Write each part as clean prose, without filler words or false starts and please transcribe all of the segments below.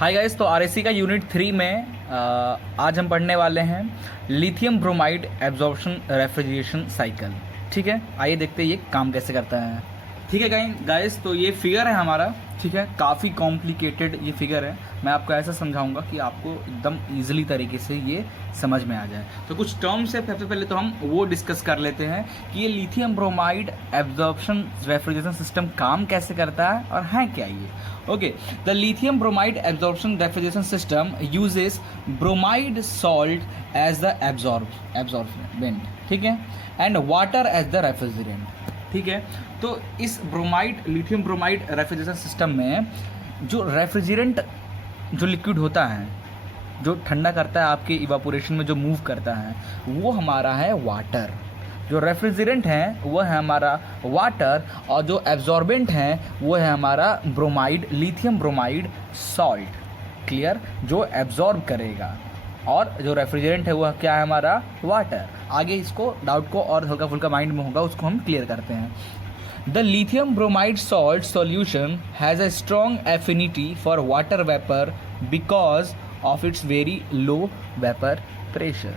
Hi guys, तो RSC का unit 3 में आज हम पढ़ने वाले हैं lithium bromide absorption refrigeration cycle. ठीक है, आइए देखते हैं ये काम कैसे करता है। ठीक है गाइस, तो ये फिगर है हमारा। ठीक है, काफ़ी कॉम्प्लिकेटेड ये फिगर है। मैं आपको ऐसा समझाऊंगा कि आपको एकदम ईजिली तरीके से ये समझ में आ जाए। तो कुछ टर्म्स है, सबसे पहले तो हम वो डिस्कस कर लेते हैं कि ये lithium bromide absorption refrigeration system काम कैसे करता है और है क्या ये। Okay, the lithium bromide absorption refrigeration system uses bromide salt as the absorbent, ठीक है, and water as the refrigerant. ठीक है, तो इस लिथियम ब्रोमाइड रेफ्रिजरेशन सिस्टम में जो रेफ्रिजरेंट जो लिक्विड होता है, जो ठंडा करता है, आपके इवापोरेशन में जो मूव करता है, वो हमारा है वाटर। जो रेफ्रिजरेंट है वो है हमारा वाटर, और जो एब्जॉर्बेंट है वो है हमारा लिथियम ब्रोमाइड सॉल्ट। क्लियर, जो एब्जॉर्ब करेगा, और जो रेफ्रिजरेंट है वो क्या है हमारा वाटर। आगे इसको डाउट को और हल्का फुल्का माइंड में होगा, उसको हम क्लियर करते हैं। The lithium bromide salt solution has a strong affinity for water vapour because of its very low vapour pressure.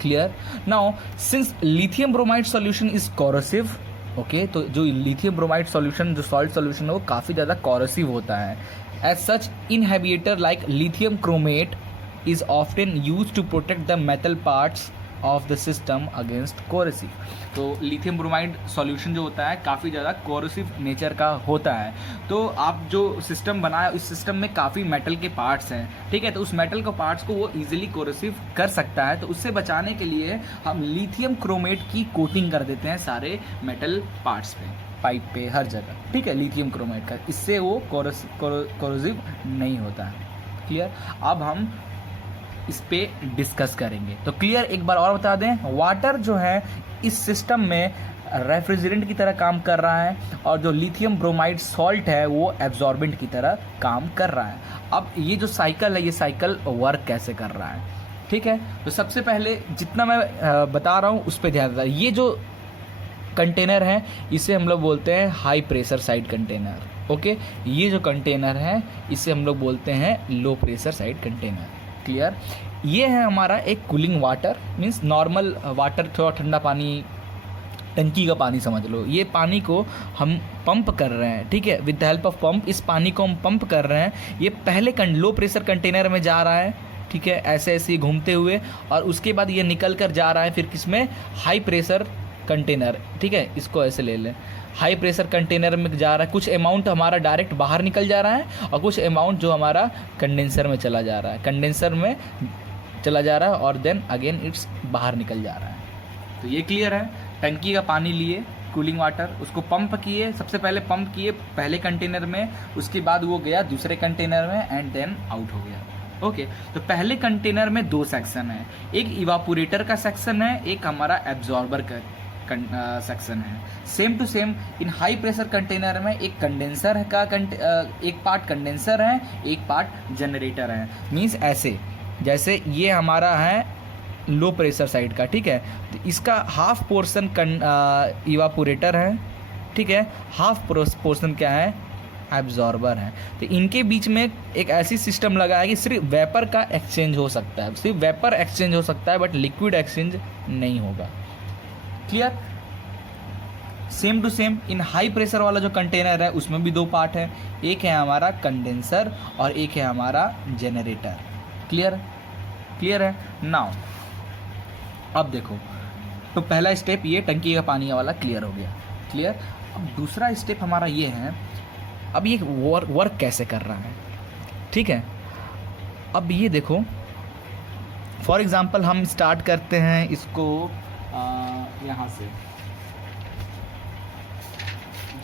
Clear, now since lithium bromide solution is corrosive, okay, तो जो लिथियम ब्रोमाइड सॉल्यूशन, जो salt solution है, वो काफ़ी ज़्यादा corrosive होता है। As such inhibitor like lithium chromate is often used to protect the metal parts of the system against corrosive। तो लिथियम ब्रोमाइड सॉल्यूशन जो होता है काफ़ी ज़्यादा कोरोसिव नेचर का होता है। तो आप जो सिस्टम बनाया, इस सिस्टम में काफ़ी मेटल के पार्ट्स हैं। ठीक है, तो उस मेटल के पार्ट्स को वो इजीली कोरोसिव कर सकता है। तो उससे बचाने के लिए हम लिथियम क्रोमेट की कोटिंग कर देते हैं सारे मेटल पार्ट्स पे, पाइप पे, हर जगह। ठीक है, लिथियम क्रोमेट का, इससे वो कोरोसिव नहीं होता है। क्लियर, अब हम इस पे डिस्कस करेंगे। तो क्लियर, एक बार और बता दें, वाटर जो है इस सिस्टम में रेफ्रिजरेंट की तरह काम कर रहा है, और जो लिथियम ब्रोमाइड सॉल्ट है वो एब्जॉर्बेंट की तरह काम कर रहा है। अब ये जो साइकिल है, ये साइकिल वर्क कैसे कर रहा है। ठीक है, तो सबसे पहले जितना मैं बता रहा हूँ उस पर ध्यान दें। ये जो कंटेनर है इसे हम लोग बोलते हैं high pressure side container. Okay, ये जो कंटेनर है इसे हम लोग बोलते हैं low pressure side container. Clear, ये है हमारा एक cooling water, means normal water, थोड़ा ठंडा पानी, टंकी का पानी समझ लो। ये पानी को हम पंप कर रहे हैं। ठीक है, with the help of pump इस पानी को हम पंप कर रहे हैं। ये पहले लो प्रेशर कंटेनर में जा रहा है। ठीक है, ऐसे ऐसे घूमते हुए, और उसके बाद ये निकल कर जा रहा है फिर किसमें, हाई प्रेशर कंटेनर। ठीक है, इसको ऐसे ले लें, हाई प्रेशर कंटेनर में जा रहा है। कुछ अमाउंट हमारा डायरेक्ट बाहर निकल जा रहा है, और कुछ अमाउंट जो हमारा कंडेंसर में चला जा रहा है, कंडेंसर में चला जा रहा है, और देन अगेन इट्स बाहर निकल जा रहा है। तो ये क्लियर है। टंकी का पानी लिए, कूलिंग वाटर, उसको पंप किए, सबसे पहले पंप किए पहले कंटेनर में, उसके बाद वो गया दूसरे कंटेनर में, एंड देन आउट हो गया। ओके, तो पहले कंटेनर में दो सेक्शन है, एक इवापोरेटर का सेक्शन है, एक हमारा एब्जॉर्बर का सेक्शन है। Same to same in high pressure container में एक कंडेंसर का एक पार्ट कंडेंसर है, एक पार्ट जनरेटर है। मींस ऐसे जैसे ये हमारा है लो प्रेशर साइड का। ठीक है, तो इसका हाफ पोर्शन इवापोरेटर है। ठीक है, हाफ पोर्शन क्या है, एब्जॉर्बर है। तो इनके बीच में एक ऐसी सिस्टम लगा है कि सिर्फ वेपर का एक्सचेंज हो सकता है, सिर्फ वेपर एक्सचेंज हो सकता है, बट लिक्विड एक्सचेंज नहीं होगा। Clear, same to same in high pressure वाला जो कंटेनर है उसमें भी दो पार्ट है, एक है हमारा कंडेंसर और एक है हमारा जनरेटर। क्लियर, क्लियर है। नाउ अब देखो, तो पहला स्टेप ये टंकी का पानी वाला क्लियर हो गया। क्लियर, अब दूसरा स्टेप हमारा ये है, अब ये वर्क कैसे कर रहा है। ठीक है, अब ये देखो, फॉर एग्जांपल हम स्टार्ट करते हैं इसको यहाँ से,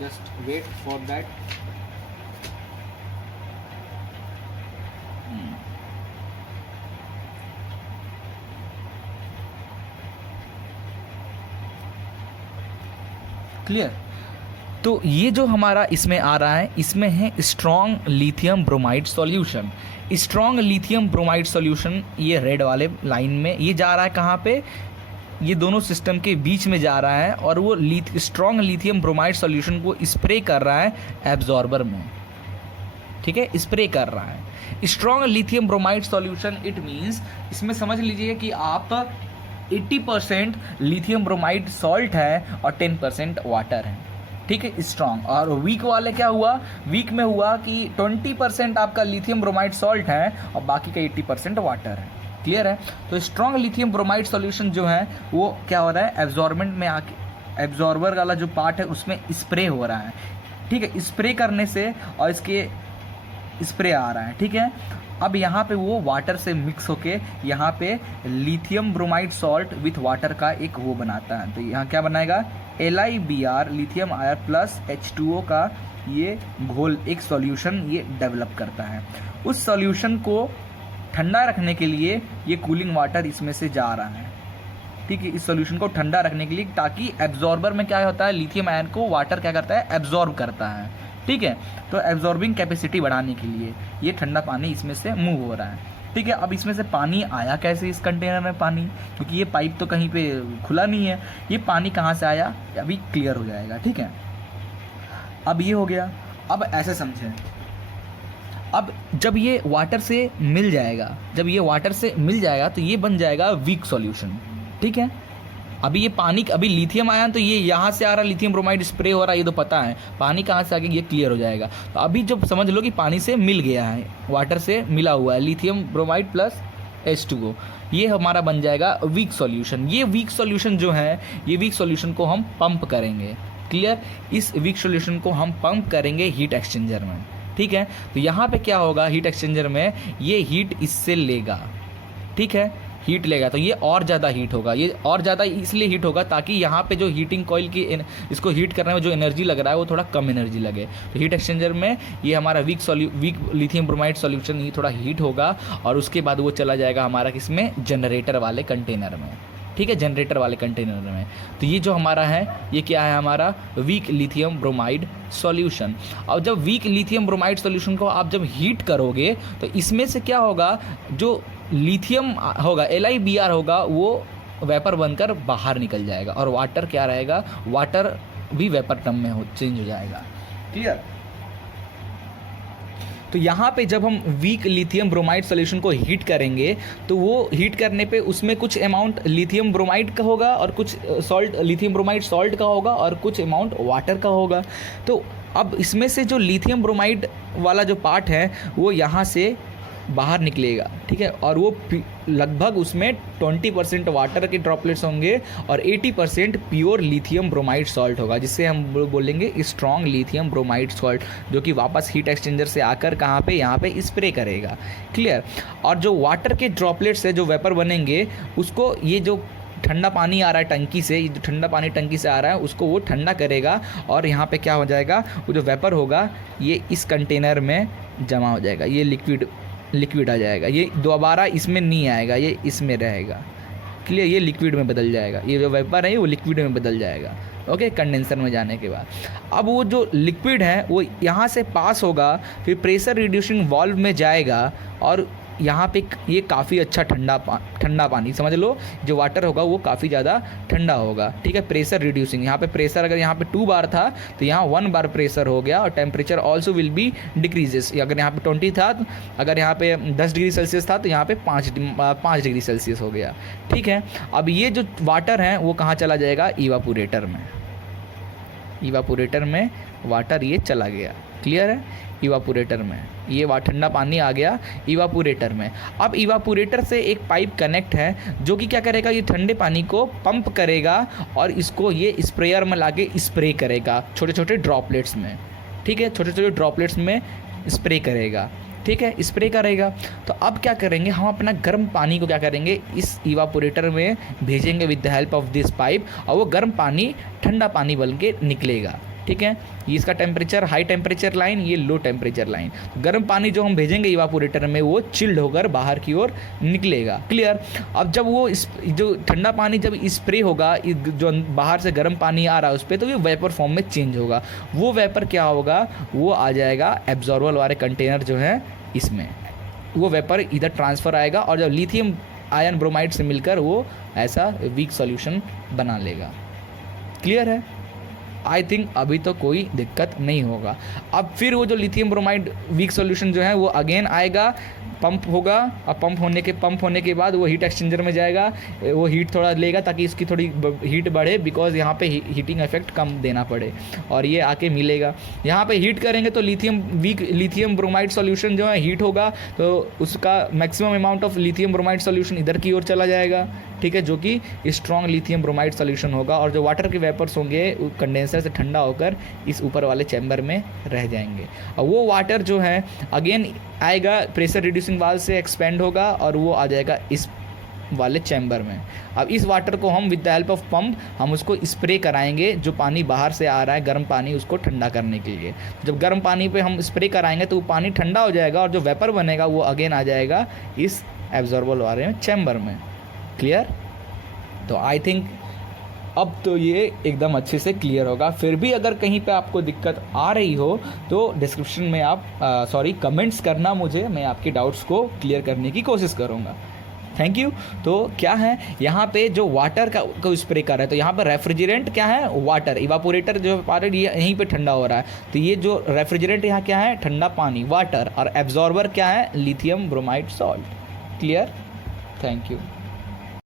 just wait for that. Clear, तो ये जो हमारा इसमें आ रहा है, इसमें है strong lithium bromide solution. Strong lithium bromide solution ये रेड वाले लाइन में ये जा रहा है, कहाँ पे, ये दोनों सिस्टम के बीच में जा रहा है, और वो स्ट्रॉन्ग लिथियम ब्रोमाइड सॉल्यूशन को स्प्रे कर रहा है एब्जॉर्बर में। ठीक है, स्प्रे कर रहा है। Strong lithium bromide solution it means, इसमें समझ लीजिए कि आप 80% लिथियम ब्रोमाइड सॉल्ट है और 10% वाटर है, ठीक है, स्ट्रॉन्ग। और वीक वाले क्या हुआ, वीक में हुआ कि 20% आपका लिथियम ब्रोमाइड सॉल्ट है और बाकी का 80% वाटर है। क्लियर है? तो स्ट्रॉन्ग लिथियम ब्रोमाइड सॉल्यूशन जो है वो क्या हो रहा है, एब्जॉर्बेंट में आके एब्जॉर्बर वाला जो पार्ट है उसमें स्प्रे हो रहा है, ठीक है, स्प्रे करने से और इसके स्प्रे आ रहा है, ठीक है। अब यहाँ पे वो वाटर से मिक्स होके यहाँ पे lithium bromide salt with water का एक वो बनाता है। तो यहाँ क्या बनाएगा, LiBr lithium ion plus H2O का ये घोल एक सॉल्यूशन ये डेवलप करता है। उस सॉल्यूशन को ठंडा रखने के लिए ये कूलिंग वाटर इसमें से जा रहा है, ठीक है, इस सॉल्यूशन को ठंडा रखने के लिए, ताकि एब्जॉर्बर में क्या होता है, लिथियम आयन को वाटर क्या करता है, एब्जॉर्ब करता है, ठीक है। तो एब्जॉर्बिंग कैपेसिटी बढ़ाने के लिए ये ठंडा पानी इसमें से मूव हो रहा है, ठीक है। अब इसमें से पानी आया कैसे इस कंटेनर में पानी, क्योंकि ये पाइप तो कहीं पे खुला नहीं है, ये पानी कहाँ से आया अभी क्लियर हो जाएगा, ठीक है। अब ये हो गया। अब ऐसे समझें, अब जब ये वाटर से मिल जाएगा, जब ये वाटर से मिल जाएगा तो ये बन जाएगा वीक सॉल्यूशन, ठीक है। अभी ये पानी, अभी लिथियम आयन तो ये यहाँ से आ रहा है, लिथियम ब्रोमाइड स्प्रे हो रहा है, ये तो पता है, पानी कहाँ से आगे ये क्लियर हो जाएगा। तो अभी जब समझ लो कि पानी से मिल गया है, वाटर से मिला हुआ है लिथियम ब्रोमाइड प्लस H2O, ये हमारा बन जाएगा वीक सॉल्यूशन। ये वीक सॉल्यूशन जो है, ये वीक सॉल्यूशन को हम पंप करेंगे, क्लियर। इस वीक सॉल्यूशन को हम पंप करेंगे हीट एक्सचेंजर में, ठीक है। तो यहाँ पे क्या होगा, हीट एक्सचेंजर में ये हीट इससे लेगा, ठीक है, हीट लेगा तो ये और ज़्यादा हीट होगा। ये और ज़्यादा इसलिए हीट होगा ताकि यहाँ पे जो हीटिंग कॉइल की इसको हीट करने में जो एनर्जी लग रहा है वो थोड़ा कम एनर्जी लगे। तो हीट एक्सचेंजर में ये हमारा वीक लिथियम ब्रोमाइड सॉल्यूशन ये थोड़ा हीट होगा और उसके बाद वो चला जाएगा हमारा किसमें, जनरेटर वाले कंटेनर में, ठीक है, जनरेटर वाले कंटेनर में। तो ये जो हमारा है ये क्या है, हमारा वीक लिथियम ब्रोमाइड सॉल्यूशन। और जब वीक लिथियम ब्रोमाइड सॉल्यूशन को आप जब हीट करोगे तो इसमें से क्या होगा, जो लिथियम होगा LiBr होगा वो वेपर बनकर बाहर निकल जाएगा और वाटर क्या रहेगा, वाटर भी वेपर टर्म में चेंज हो जाएगा, क्लियर। तो यहाँ पे जब हम वीक लिथियम ब्रोमाइड सॉल्यूशन को हीट करेंगे तो वो हीट करने पे उसमें कुछ अमाउंट लिथियम ब्रोमाइड का होगा और कुछ सॉल्ट, लिथियम ब्रोमाइड सॉल्ट का होगा और कुछ अमाउंट वाटर का होगा। तो अब इसमें से जो लिथियम ब्रोमाइड वाला जो पार्ट है वो यहाँ से बाहर निकलेगा, ठीक है, और वो लगभग उसमें 20% वाटर के ड्रॉपलेट्स होंगे और 80% प्योर लिथियम ब्रोमाइड सॉल्ट होगा, जिससे हम बोलेंगे स्ट्रॉन्ग लिथियम ब्रोमाइड सॉल्ट, जो कि वापस हीट एक्सचेंजर से आकर कहाँ पे, यहाँ पे स्प्रे करेगा, क्लियर। और जो वाटर के ड्रॉपलेट्स है, जो वेपर बनेंगे, उसको ये जो ठंडा पानी आ रहा है टंकी से, ये जो ठंडा पानी टंकी से आ रहा है उसको वो ठंडा करेगा और यहाँ पे क्या हो जाएगा, वो जो वेपर होगा ये इस कंटेनर में जमा हो जाएगा, ये लिक्विड आ जाएगा, ये दोबारा इसमें नहीं आएगा, ये इसमें रहेगा, क्लियर। ये लिक्विड में बदल जाएगा, ये जो वेपर है वो लिक्विड में बदल जाएगा, ओके, कंडेंसर में जाने के बाद। अब वो जो लिक्विड है वो यहाँ से पास होगा, फिर प्रेशर रिड्यूसिंग वाल्व में जाएगा और यहाँ पे ये काफ़ी अच्छा ठंडा पानी, समझ लो जो वाटर होगा वो काफ़ी ज़्यादा ठंडा होगा, ठीक है। प्रेशर रिड्यूसिंग, यहाँ पे प्रेशर अगर यहाँ पे 2 बार था तो यहाँ 1 बार प्रेशर हो गया और temperature also will be decreases. अगर यहाँ पे 20 था, अगर यहाँ पे 10 डिग्री सेल्सियस था तो यहाँ पे 5 डिग्री सेल्सियस हो गया, ठीक है। अब ये जो वाटर है वो कहाँ चला जाएगा, इवापोरेटर में, इवापोरेटर में वाटर ये चला गया, क्लियर है। इवापोरेटर में ये ठंडा पानी आ गया इवापोरेटर में। अब इवापोरेटर से एक पाइप कनेक्ट है जो कि क्या करेगा, ये ठंडे पानी को पंप करेगा और इसको ये स्प्रेयर में लाके स्प्रे करेगा छोटे छोटे ड्रॉपलेट्स में, ठीक है, छोटे छोटे ड्रॉपलेट्स में स्प्रे करेगा, ठीक है, स्प्रे करेगा। तो अब क्या करेंगे, हम अपना गर्म पानी को क्या करेंगे, इस इवापोरेटर में भेजेंगे with the help of this pipe और वो गर्म पानी ठंडा पानी बन के निकलेगा, ठीक है। ये इसका टेम्परेचर हाई टेम्परेचर लाइन, ये लो टेम्परेचर लाइन। गर्म पानी जो हम भेजेंगे इवापोरेटर में वो चिल्ड होकर बाहर की ओर निकलेगा, क्लियर। अब जब वो जो ठंडा पानी जब स्प्रे होगा, जो बाहर से गर्म पानी आ रहा है उस पर, तो ये वेपर फॉर्म में चेंज होगा। वो वेपर क्या होगा, वो आ जाएगा एब्जॉर्बर वाले कंटेनर जो है इसमें, वो वेपर इधर ट्रांसफ़र आएगा और जब लिथियम आयन ब्रोमाइड से मिलकर वो ऐसा वीक सॉल्यूशन बना लेगा, क्लियर है। आई थिंक अभी तो कोई दिक्कत नहीं होगा। अब फिर वो जो लिथियम ब्रोमाइड वीक सॉल्यूशन जो है वो अगेन आएगा, पंप होगा, और पंप होने के बाद वो हीट एक्सचेंजर में जाएगा, वो हीट थोड़ा लेगा ताकि इसकी थोड़ी हीट बढ़े, बिकॉज यहाँ पे हीटिंग इफेक्ट कम देना पड़े, और ये आके मिलेगा यहाँ पे हीट करेंगे तो लिथियम ब्रोमाइड सॉल्यूशन जो है हीट होगा, तो उसका maximum amount of lithium bromide solution इधर की ओर चला जाएगा, ठीक है, जो कि स्ट्रॉन्ग लिथियम ब्रोमाइड सॉल्यूशन होगा, और जो वाटर के वेपर्स होंगे कंडेंसर से ठंडा होकर इस ऊपर वाले चैम्बर में रह जाएंगे, और वो वाटर जो है अगेन आएगा प्रेशर रिड्यूसिंग वाल्व से एक्सपेंड होगा और वो आ जाएगा इस वाले चैम्बर में। अब इस वाटर को हम with the help of pump हम उसको स्प्रे कराएंगे, जो पानी बाहर से आ रहा है गर्म पानी, उसको ठंडा करने के लिए। जब गर्म पानी पे हम स्प्रे कराएंगे तो वो पानी ठंडा हो जाएगा, और जो वेपर बनेगा वो अगेन आ जाएगा इस एब्जॉर्बर वाले चैम्बर में। क्लियर? तो आई थिंक अब तो ये एकदम अच्छे से क्लियर होगा। फिर भी अगर कहीं पे आपको दिक्कत आ रही हो तो डिस्क्रिप्शन में आप कमेंट्स करना मुझे, मैं आपके डाउट्स को क्लियर करने की कोशिश करूँगा। Thank you. तो क्या है यहाँ पे जो वाटर को स्प्रे कर रहा है, तो यहाँ पर रेफ्रिजरेंट क्या है, वाटर, इवापोरेटर जो पानी यहीं पे ठंडा हो रहा है, तो ये जो रेफ्रिजरेंट यहाँ क्या है, ठंडा पानी, वाटर, और एब्जॉर्बर क्या है, lithium bromide salt. Clear? Thank you.